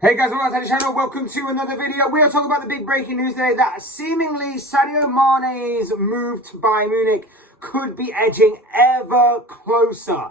Hey guys, welcome to the channel. Welcome to another video. We are talking about the big breaking news today that seemingly Sadio Mane's move to Bayern Munich could be edging ever closer.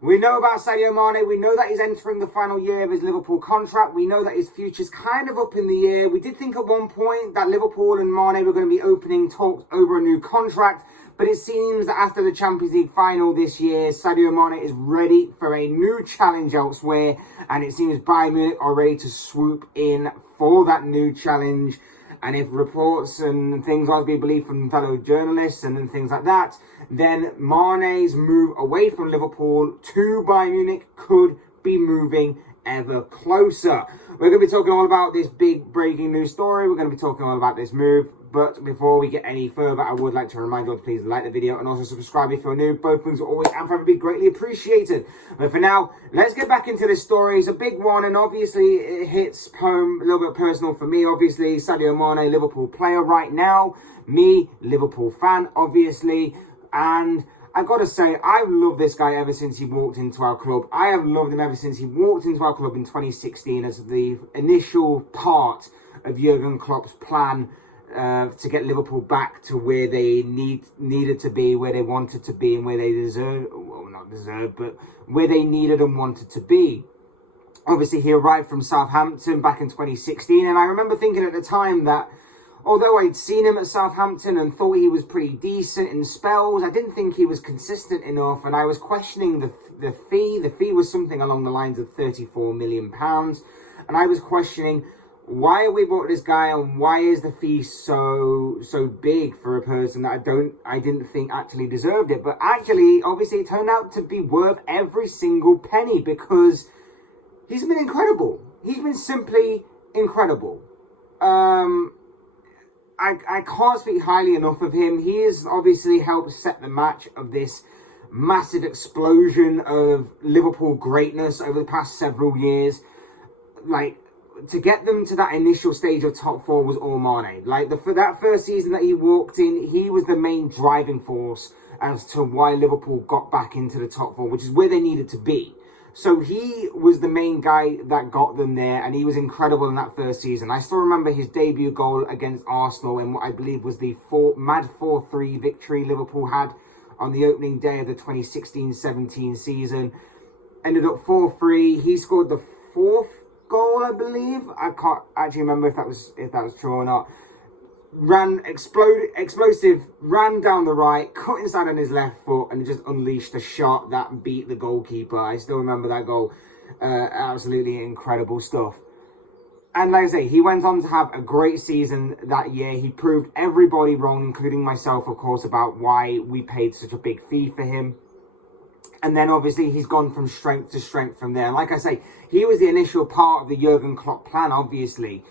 We know about Sadio Mane. We know that he's entering the final year of his Liverpool contract. We know that his future's kind of up in the air. We did think at one point that Liverpool and Mane were going to be opening talks over a new contract. But it seems that after the Champions League final this year, Sadio Mane is ready for a new challenge elsewhere. And it seems Bayern Munich are ready to swoop in for that new challenge. And if reports and things are to be believed from fellow journalists and things like that, then Mane's move away from Liverpool to Bayern Munich could be moving ever closer. We're going to be talking all about this big breaking news story. We're going to be talking all about this move. But before we get any further, I would like to remind you all to please like the video and also subscribe if you're new. Both things are always and forever be greatly appreciated. But for now, let's get back into this story. It's a big one, and obviously it hits home a little bit personal for me. Obviously, Sadio Mane, Liverpool player right now. Me, Liverpool fan, obviously. And I gotta say, I've loved this guy ever since he walked into our club. I have loved him ever since he walked into our club in 2016 as the initial part of Jurgen Klopp's plan to get Liverpool back to where they needed to be, where they wanted to be, and where they but where they needed and wanted to be. Obviously, he arrived from Southampton back in 2016, and I remember thinking at the time that although I'd seen him at Southampton and thought he was pretty decent in spells, I didn't think he was consistent enough, and I was questioning the fee. The fee was something along the lines of £34 million, and I was questioning, why have we bought this guy, and why is the fee so big for a person that I didn't think actually deserved it? But actually, obviously, it turned out to be worth every single penny because he's been incredible. He's been simply incredible. I can't speak highly enough of him. He has obviously helped set the match of this massive explosion of Liverpool greatness over the past several years. Like, to get them to that initial stage of top four was all Mane. Like, for that first season that he walked in, he was the main driving force as to why Liverpool got back into the top four, which is where they needed to be. So he was the main guy that got them there, and he was incredible in that first season. I still remember his debut goal against Arsenal in what I believe was the mad 4-3 victory Liverpool had on the opening day of the 2016-17 season. Ended up 4-3. He scored the fourth goal, I believe. I can't actually remember if that was true or not. Explosive, ran down the right, cut inside on his left foot, and just unleashed a shot that beat the goalkeeper. I still remember that goal. Absolutely incredible stuff. And like I say, he went on to have a great season that year. He proved everybody wrong, including myself, of course, about why we paid such a big fee for him. And then obviously he's gone from strength to strength from there. And like I say, he was the initial part of the Jurgen Klopp plan, obviously,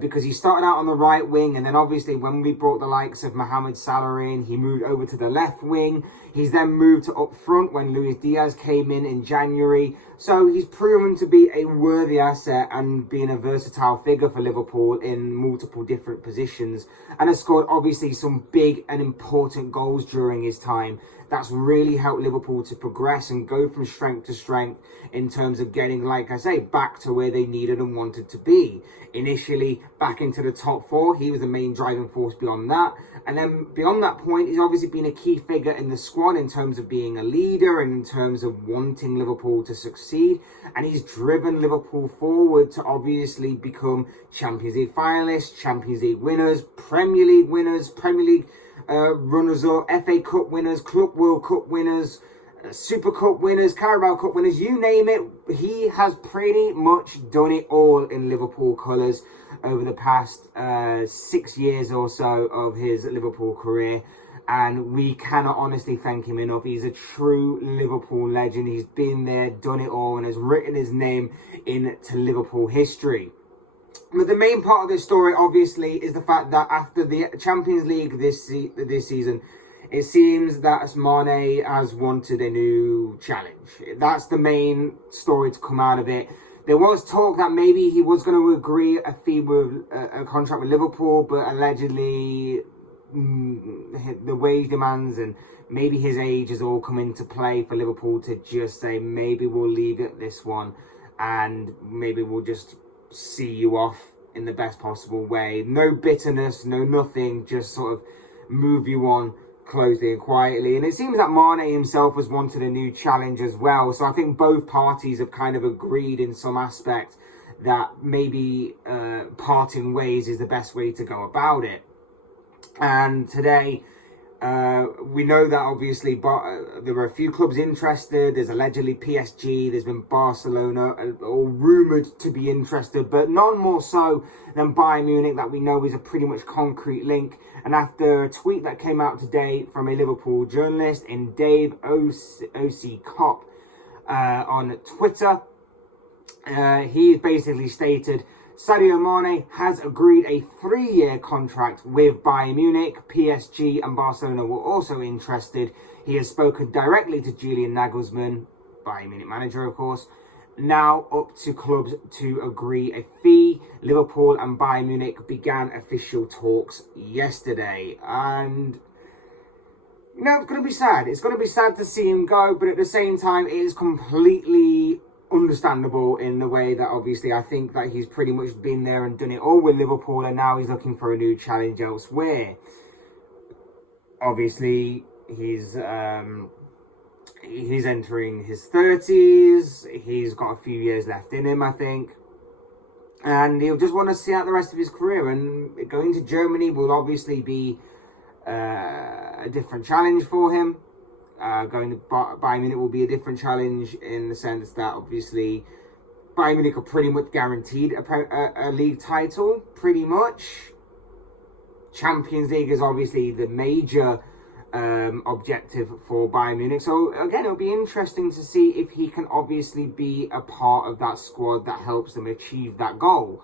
because he started out on the right wing. And then obviously when we brought the likes of Mohamed Salah in, he moved over to the left wing. He's then moved to up front when Luis Diaz came in January. So he's proven to be a worthy asset and being a versatile figure for Liverpool in multiple different positions. And has scored obviously some big and important goals during his time. That's really helped Liverpool to progress and go from strength to strength in terms of getting, like I say, back to where they needed and wanted to be. Initially, back into the top four, he was the main driving force beyond that. And then beyond that point, he's obviously been a key figure in the squad in terms of being a leader and in terms of wanting Liverpool to succeed. And he's driven Liverpool forward to obviously become Champions League finalists, Champions League winners, Premier League winners, Premier League runners-up, FA Cup winners, Club World Cup winners, Super Cup winners, Carabao Cup winners, you name it. He has pretty much done it all in Liverpool colours over the past 6 years or so of his Liverpool career. And we cannot honestly thank him enough. He's a true Liverpool legend. He's been there, done it all, and has written his name into Liverpool history. But the main part of this story, obviously, is the fact that after the Champions League this season, it seems that Mane has wanted a new challenge. That's the main story to come out of it. There was talk that maybe he was going to agree a fee with a contract with Liverpool, but allegedly the wage demands and maybe his age has all come into play for Liverpool to just say, maybe we'll leave it this one and maybe we'll just see you off in the best possible way. No bitterness, no nothing, just sort of move you on closely and quietly. And it seems that Mane himself has wanted a new challenge as well. So I think both parties have kind of agreed in some aspect that maybe parting ways is the best way to go about it. And today, we know that obviously there were a few clubs interested. There's allegedly PSG, there's been Barcelona, all rumoured to be interested, but none more so than Bayern Munich, that we know is a pretty much concrete link. And after a tweet that came out today from a Liverpool journalist in Dave O.C. Kopp on Twitter, he basically stated, Sadio Mane has agreed a 3-year contract with Bayern Munich. PSG and Barcelona were also interested. He has spoken directly to Julian Nagelsmann, Bayern Munich manager of course. Now up to clubs to agree a fee. Liverpool and Bayern Munich began official talks yesterday. And you know, it's going to be sad. It's going to be sad to see him go, but at the same time, it is completely understandable in the way that obviously I think that he's pretty much been there and done it all with Liverpool, and now he's looking for a new challenge elsewhere. Obviously, he's entering his 30s. He's got a few years left in him, I think. And he'll just want to see out the rest of his career. And going to Germany will obviously be a different challenge for him. Going to Bayern Munich will be a different challenge in the sense that obviously Bayern Munich are pretty much guaranteed a league title, pretty much. Champions League is obviously the major objective for Bayern Munich. So again, it'll be interesting to see if he can obviously be a part of that squad that helps them achieve that goal.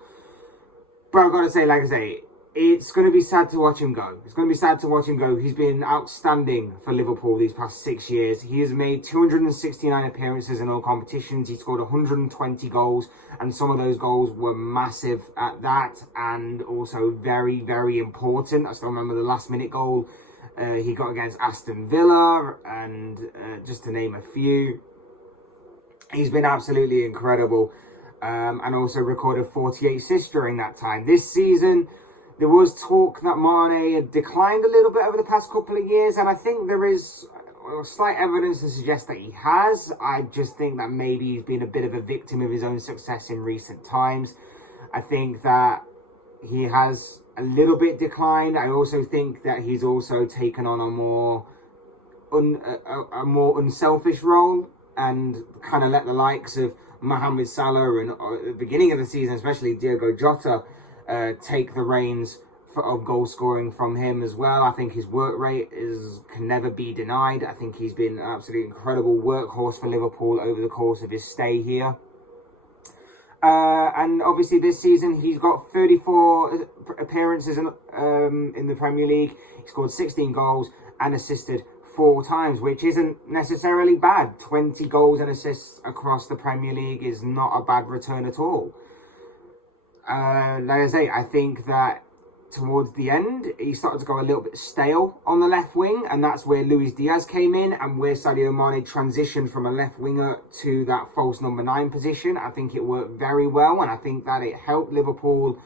But I've got to say, like I say, it's going to be sad to watch him go. It's going to be sad to watch him go. He's been outstanding for Liverpool these past 6 years. He has made 269 appearances in all competitions. He scored 120 goals, and some of those goals were massive at that, and also very, very important. I still remember the last-minute goal he got against Aston Villa, and just to name a few. He's been absolutely incredible, and also recorded 48 assists during that time. This season, there was talk that Mane had declined a little bit over the past couple of years, and I think there is slight evidence to suggest that he has. I just think that maybe he's been a bit of a victim of his own success in recent times. I think that he has a little bit declined. I also think that he's also taken on a more unselfish role and kind of let the likes of Mohamed Salah and at the beginning of the season, especially Diogo Jota, take the reins of goal scoring from him as well. I think his work rate can never be denied. I think he's been an absolutely incredible workhorse for Liverpool over the course of his stay here. And obviously this season he's got 34 appearances in the Premier League. He scored 16 goals and assisted 4 times, which isn't necessarily bad. 20 goals and assists across the Premier League is not a bad return at all. Like I say, I think that towards the end, he started to go a little bit stale on the left wing, and that's where Luis Diaz came in and where Sadio Mane transitioned from a left winger to that false number 9 position. I think it worked very well, and I think that it helped Liverpool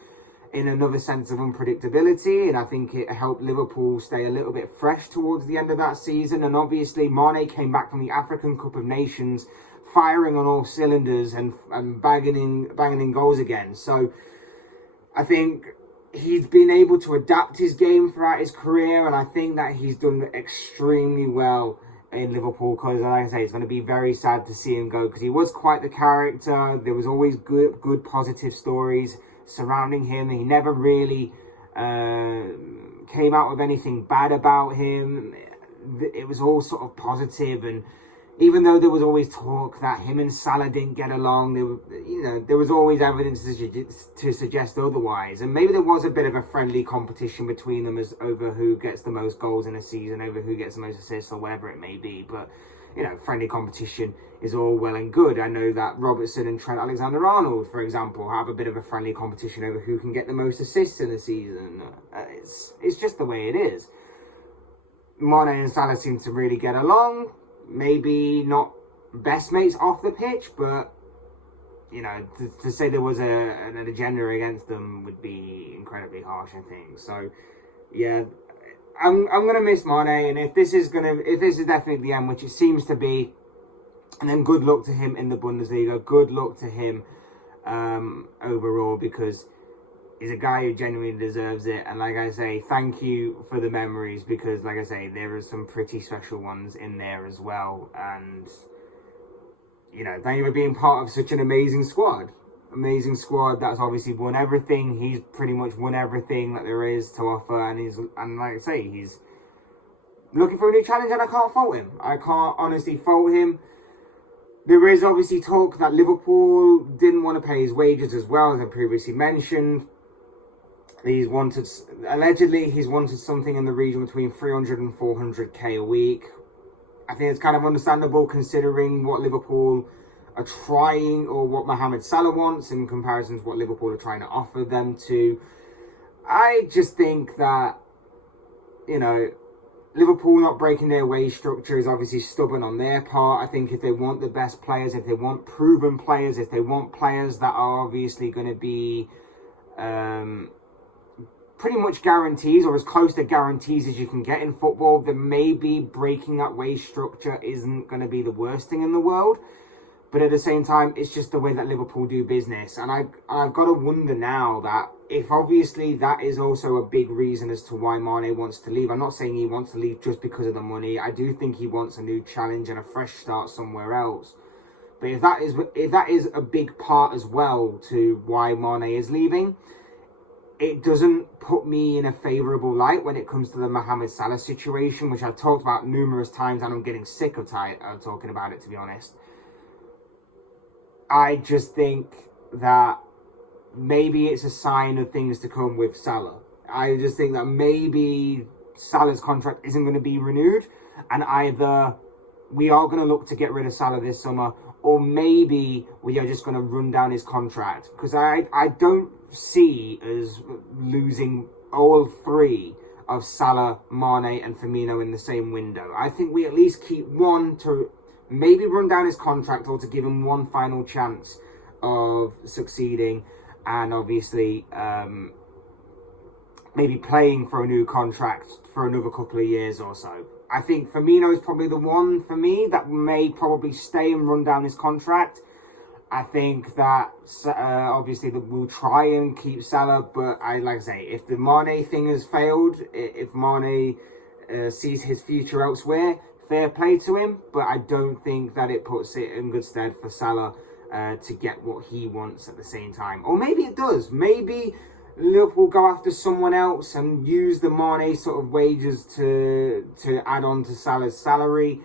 in another sense of unpredictability, and I think it helped Liverpool stay a little bit fresh towards the end of that season. And obviously Mane came back from the African Cup of Nations firing on all cylinders and banging in goals again. So I think he's been able to adapt his game throughout his career, and I think that he's done extremely well in Liverpool, because like I say, it's going to be very sad to see him go, because he was quite the character. There was always good positive stories surrounding him. He never really came out with anything bad about him. It was all sort of positive, and even though there was always talk that him and Salah didn't get along, there was always evidence to suggest otherwise. And maybe there was a bit of a friendly competition between them over who gets the most goals in a season, over who gets the most assists, or whatever it may be. But, friendly competition is all well and good. I know that Robertson and Trent Alexander-Arnold, for example, have a bit of a friendly competition over who can get the most assists in a season. It's just the way it is. Mane and Salah seem to really get along. Maybe not best mates off the pitch, but you know, to say there was an agenda against them would be incredibly harsh, I think. So, yeah, I'm gonna miss Mane, and if this is definitely the end, which it seems to be, and then good luck to him in the Bundesliga. Good luck to him overall, because he's a guy who genuinely deserves it. And like I say, thank you for the memories, because like I say, there are some pretty special ones in there as well. And you know, thank you for being part of such an amazing squad. Amazing squad that's obviously won everything. He's pretty much won everything that there is to offer, and like I say, he's looking for a new challenge, and I can't fault him. I can't honestly fault him. There is obviously talk that Liverpool didn't want to pay his wages as well, as I previously mentioned. Allegedly he's wanted something in the region between 300 and 400k a week. I think it's kind of understandable considering what Liverpool are trying, or what Mohamed Salah wants, in comparison to what Liverpool are trying to offer them to. I just think that, you know, Liverpool not breaking their wage structure is obviously stubborn on their part. I think if they want the best players, if they want proven players, if they want players that are obviously going to be pretty much guarantees, or as close to guarantees as you can get in football, then maybe breaking that wage structure isn't going to be the worst thing in the world. But at the same time, it's just the way that Liverpool do business. And I've got to wonder now that if obviously that is also a big reason as to why Mane wants to leave. I'm not saying he wants to leave just because of the money. I do think he wants a new challenge and a fresh start somewhere else. But if that is a big part as well to why Mane is leaving, it doesn't put me in a favourable light when it comes to the Mohamed Salah situation, which I've talked about numerous times, and I'm getting sick of talking about it, to be honest. I just think that maybe it's a sign of things to come with Salah. I just think that maybe Salah's contract isn't going to be renewed, and either we are going to look to get rid of Salah this summer, or maybe we are just going to run down his contract. Because I don't see us losing all three of Salah, Mane and Firmino in the same window. I think we at least keep one to maybe run down his contract, or to give him one final chance of succeeding, and obviously maybe playing for a new contract for another couple of years or so. I think Firmino is probably the one for me that may probably stay and run down his contract. I think that obviously that we'll try and keep Salah, but like I say, if the Mane thing has failed, if Mane sees his future elsewhere, fair play to him, but I don't think that it puts it in good stead for Salah to get what he wants at the same time. Or maybe it does. Maybe Liverpool go after someone else and use the Mane sort of wages to add on to Salah's salary.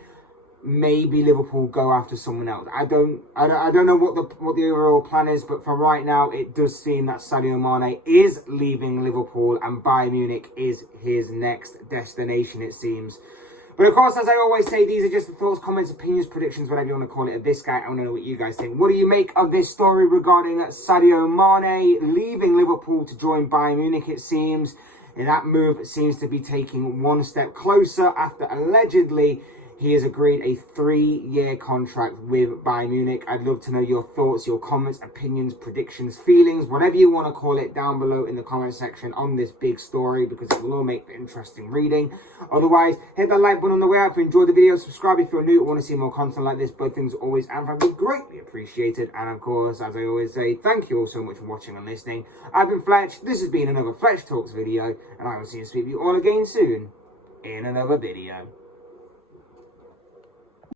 Maybe Liverpool go after someone else. I don't know what the overall plan is, but for right now, it does seem that Sadio Mane is leaving Liverpool, and Bayern Munich is his next destination, it seems. But of course, as I always say, these are just the thoughts, comments, opinions, predictions, whatever you want to call it, of this guy. I want to know what you guys think. What do you make of this story regarding Sadio Mane leaving Liverpool to join Bayern Munich, it seems? And that move seems to be taking one step closer after allegedly he has agreed a 3-year contract with Bayern Munich. I'd love to know your thoughts, your comments, opinions, predictions, feelings, whatever you want to call it, down below in the comment section on this big story, because it will all make for interesting reading. Otherwise, hit that like button on the way out if you enjoyed the video. Subscribe if you're new or want to see more content like this. Both things are always and frankly greatly appreciated. And of course, as I always say, thank you all so much for watching and listening. I've been Fletch. This has been another Fletch Talks video, and I will see and speak to you all again soon in another video.